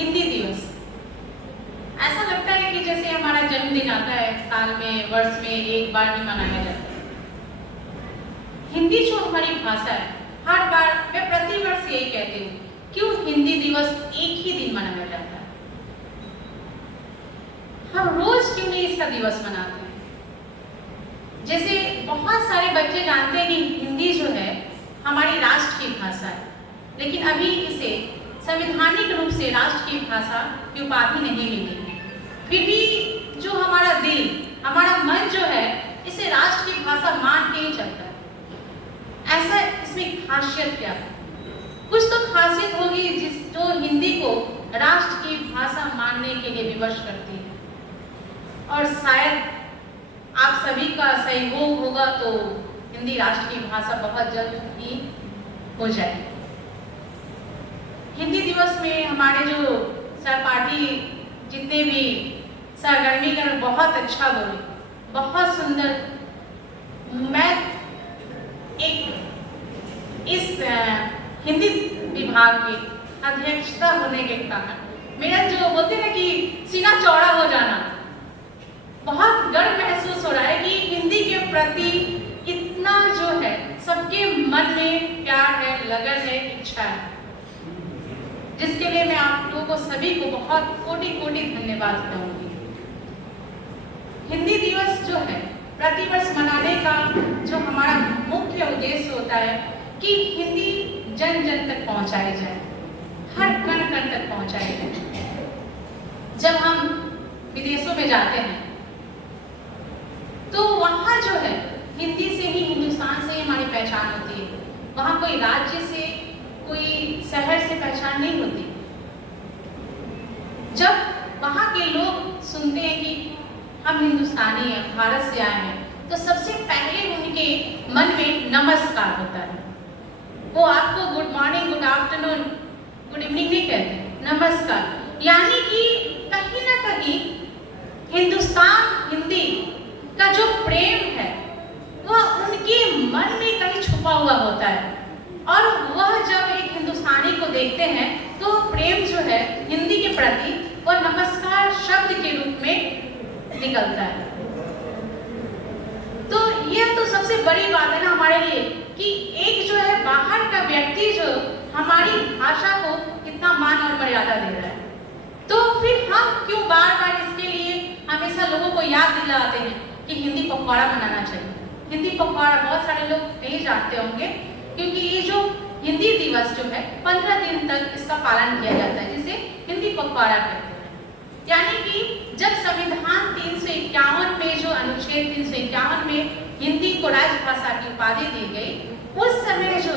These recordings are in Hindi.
हिंदी दिवस। ऐसा लगता है कि जैसे हमारा जन्मदिन आता है, साल में वर्ष में एक बार भी मनाया जाता है। हिंदी जो हमारी भाषा है, हर बार मैं प्रति वर्ष यही कहती हूँ, क्यों हिंदी दिवस एक ही दिन मनाया जाता है? हम रोज क्यों नहीं इसका दिवस मनाते हैं? जैसे बहुत सारे बच्चे जानते हैं कि हिंदी जो है हमारी राष्ट्र की भाषा है, लेकिन अभी इसे संवैधानिक रूप से राष्ट्र की भाषा की उपाधि नहीं मिली है। फिर भी जो हमारा दिल, हमारा मन जो है इसे राष्ट्र की भाषा मान के ही चलता है। ऐसा इसमें खासियत क्या है? कुछ तो खासियत होगी जो हिंदी को राष्ट्र की भाषा मानने के लिए विवश करती है। और शायद आप सभी का सहयोग होगा तो हिंदी राष्ट्र की भाषा बहुत जल्द ही हो जाए। हिंदी दिवस में हमारे जो सहपाठी जितने भी सहकर्मी कर बहुत अच्छा बोले, बहुत सुंदर। मैं एक इस हिंदी विभाग की अध्यक्षता होने के कारण मेरा जो बोलते हैं कि सीना चौड़ा हो जाना, बहुत गर्व महसूस हो रहा है कि हिंदी के प्रति इतना जो है सबके मन में प्यार है, लगन है, इच्छा है, जिसके लिए मैं आप लोगों को सभी को बहुत कोटि कोटि धन्यवाद कहूँगी। हिंदी दिवस जो है प्रतिवर्ष मनाने का जो हमारा मुख्य उद्देश्य होता है कि हिंदी जन जन तक पहुँचाई जाए, हर कण कण तक पहुँचाई जाए। जब हम विदेशों में जाते हैं तो वहाँ जो है हिंदी से ही, हिंदुस्तान से ही हमारी पहचान होती है। वहाँ कोई राज्य से, कोई शहर से पहचान नहीं होती। जब वहाँ के लोग सुनते हैं कि हम हिंदुस्तानी हैं, भारत से आए हैं, तो सबसे पहले उनके मन में नमस्कार होता है। वो आपको good morning, good afternoon, good evening नहीं कहते, नमस्कार। यानी कि कहीं ना कहीं हिंदुस्तान, हिंदी का जो प्रेम है वह उनके मन में कहीं छुपा हुआ होता है। और वह जब एक हिंदुस्तानी को देखते हैं तो प्रेम जो है हिंदी के प्रति वो नमस्कार शब्द के रूप में निकलता है। तो यह तो सबसे बड़ी बात है ना हमारे लिए कि एक जो है बाहर का व्यक्ति जो हमारी भाषा को कितना मान और मर्यादा दे रहा है। तो फिर हम क्यों बार बार इसके लिए हमेशा लोगों को याद दिलाते हैं कि हिंदी पखवाड़ा मनाना चाहिए। हिंदी पखवाड़ा बहुत सारे लोग नहीं जानते होंगे, क्योंकि ये जो हिंदी दिवस जो है 15 दिन तक इसका पालन किया जाता है, जिसे हिंदी पखवाड़ा कहते हैं। यानी कि जब संविधान 351 में जो अनुच्छेद 351 में हिंदी को राजभाषा की उपाधि दी गई, उस समय जो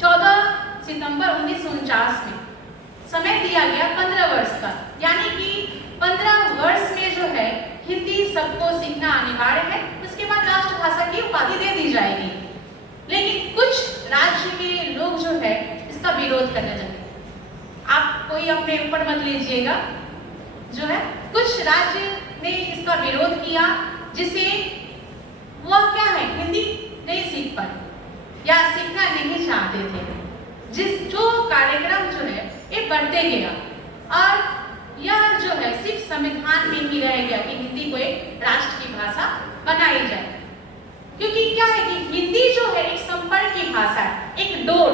14 सितंबर 1949 में समय दिया गया 15 वर्ष का, यानी कि 15 वर्ष में जो है हिंदी सबको सीखना अनिवार्य है। उसके बाद राष्ट्रभाषा की उपाधि दे दी जाएगी। लेकिन कुछ राज्य के लोग जो है इसका विरोध करने लगे। आप कोई अपने ऊपर मत लीजिएगा, जो है कुछ राज्य ने इसका विरोध किया, जिसे वह क्या है हिंदी नहीं सीख पाए या सीखना नहीं चाहते थे। जो कार्यक्रम जो है ये बढ़ते गया और यह जो है सिर्फ संविधान में ही रह गया कि हिंदी को एक राष्ट्र की भाषा बनाई जाए। क्योंकि क्या है कि हिंदी जो है एक संपर्क की भाषा है, एक डोर।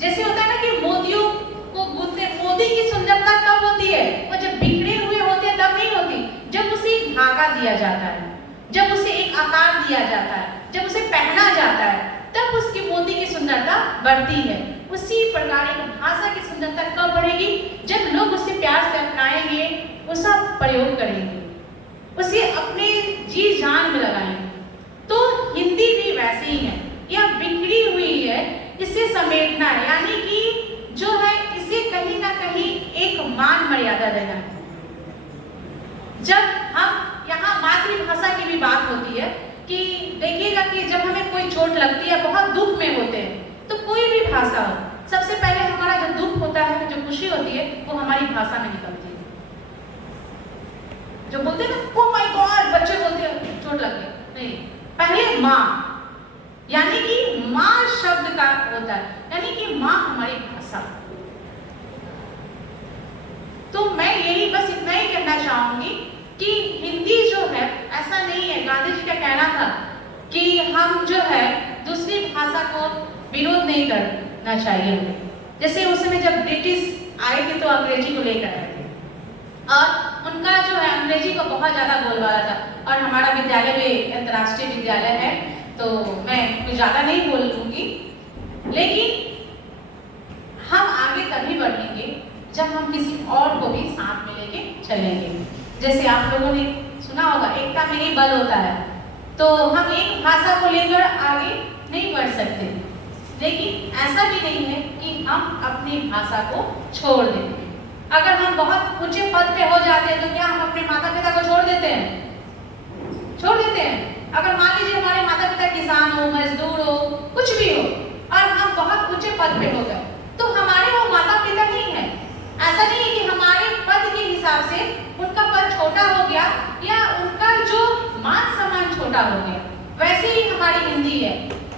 जैसे होता है ना कि मोतियों को गूंथते, मोती की सुंदरता कब होती है? वो जब बिखरे हुए होते हैं तब नहीं होती, जब उसे एक धागा दिया जाता है, जब उसे एक आकार दिया जाता है, जब उसे पहना जाता है, तब उसकी मोती की सुंदरता बढ़ती है। उसी प्रकार एक भाषा की सुंदरता कब बढ़ेगी? जब लोग उसे प्यार से अपनाएंगे, उसका प्रयोग करेंगे, उसे अपने जी जान में लगाएंगे। तो हिंदी भी वैसे ही है, यह बिखरी हुई है, इसे समेटना है, यानी कि जो है इसे कहीं ना कहीं एक मान मर्यादा देना है। जब हम यहाँ मातृभाषा की भी बात होती है कि देखिएगा कि जब हमें कोई चोट लगती है, बहुत दुख में होते हैं, तो कोई भी भाषा हो, सबसे पहले हमारा जो दुख होता है, जो खुशी होती है, वो हमारी भाषा में निकलती है। जो बोलते हैं ना, ओह माय गॉड, बच्चे बोलते हैं चोट लग गई, नहीं, पहले माँ, यानी कि माँ शब्द का होता है, यानी कि माँ हमारी भाषा। कहना चाहूँगी कि हिंदी जो है, ऐसा नहीं है, गांधी जी का कहना था कि हम जो है दूसरी भाषा को विरोध नहीं करना चाहिए हमें। जैसे उस समय जब ब्रिटिश आए थे तो अंग्रेजी को लेकर आए थे और उनका जो है अंग्रेजी को बहुत ज़्यादा बोलबाला था। और हमारा विद्यालय भी अंतर्राष्ट्रीय विद्यालय है तो मैं कुछ ज़्यादा नहीं बोल लूँगी, लेकिन हम आगे तभी बढ़ेंगे जब हम किसी और को भी साथ में लेके चलेंगे। जैसे आप लोगों ने सुना होगा, एकता में ही बल होता है। तो हम एक भाषा को लेकर आगे नहीं बढ़ सकते, लेकिन ऐसा भी नहीं है कि हम अपनी भाषा को छोड़ दें। अगर हम बहुत ऊंचे पद पे हो जाते हैं तो क्या हम अपने माता पिता को छोड़ देते हैं? छोड़ देते हैं। अगर मान लीजिए हमारे माता पिता किसान हो, मजदूर हो, कुछ भी हो, और हम बहुत ऊंचे पद पे हो गए, तो हमारे वो माता पिता नहीं है। ऐसा नहीं है कि हमारे पद के हिसाब से उनका पद छोटा हो गया या उनका जो मान सम्मान छोटा हो गया। वैसे ही हमारी हिंदी है,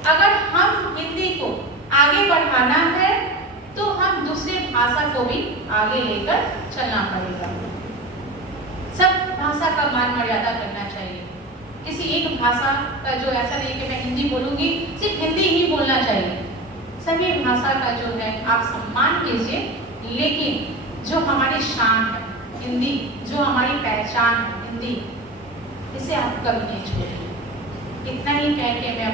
अगर हम हिंदी को आगे बढ़ाना है तो हम दूसरे भाषा को भी आगे लेकर चलना पड़ेगा। सब भाषा का मान मर्यादा करना चाहिए। किसी एक भाषा का जो ऐसा नहीं कि मैं हिंदी बोलूँगी, सिर्फ हिंदी ही बोलना चाहिए। सभी भाषा का जो है आप सम्मान कीजिए, लेकिन जो हमारी शान है हिंदी, जो हमारी पहचान है हिंदी, इसे आप कभी नहीं छोड़िए। इतना ही कह के मैं